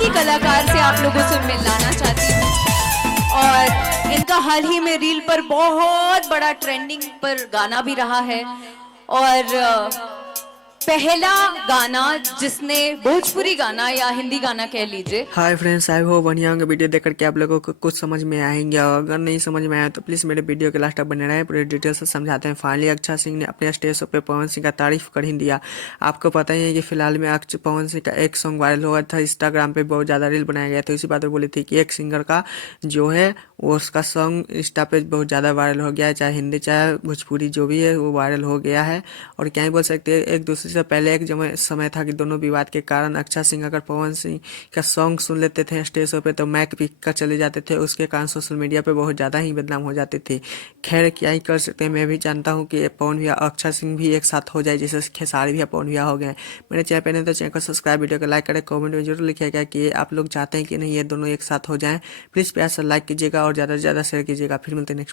की कलाकार से आप लोगों से मिलाना चाहती हूँ। और इनका हाल ही में रील पर बहुत बड़ा ट्रेंडिंग पर गाना भी रहा है। और पहला गाना जिसने भोजपुरी गाना या हिंदी गाना कह लीजिए। हाय फ्रेंड्स, आई हो बढ़िया होंगे। वीडियो देख करके आप लोगों को कुछ समझ में आएंगे, और अगर नहीं समझ में आया तो प्लीज़ मेरे वीडियो के लास्ट तक बने रहें, पूरे डिटेल से समझाते हैं। फाइनली अक्षय सिंह ने अपने स्टेज शो पे पवन सिंह का तारीफ कर ही दिया। आपको पता ही है कि फिलहाल में पवन सिंह का एक सॉन्ग वायरल हुआ था, इंस्टाग्राम पे बहुत ज़्यादा रील बनाया गया था। इसी बात पर बोली थी कि एक सिंगर का जो है वो उसका सॉन्ग इंस्टा पे बहुत ज़्यादा वायरल हो गया है, चाहे हिंदी चाहे भोजपुरी जो भी है वो वायरल हो गया है। और क्या ही बोल सकते हैं, एक दूसरे से पहले एक समय था कि दोनों विवाद के कारण अक्षय सिंह अगर पवन सिंह का सॉन्ग सुन लेते थे स्टेज पे तो मैक पीक कर चले जाते थे, उसके कारण सोशल मीडिया पे बहुत ज़्यादा ही बदनाम हो जाते थे। खैर क्या ही कर सकते हैं, मैं भी जानता हूँ कि पवन भैया अक्षय सिंह भी एक साथ हो जाए, जैसे खेसारी भैया पवन भैया हो गए। मेरे चैनल पे नहीं तो चैनल को सब्सक्राइब, वीडियो को लाइक करें, कमेंट में जरूर लिखिएगा कि आप लोग चाहते हैं कि नहीं ये दोनों एक साथ हो जाएं। प्लीज़ प्यार से लाइक कीजिएगा और ज़्यादा से ज़्यादा शेयर कीजिएगा। फिर मिलते हैं नेक्स्ट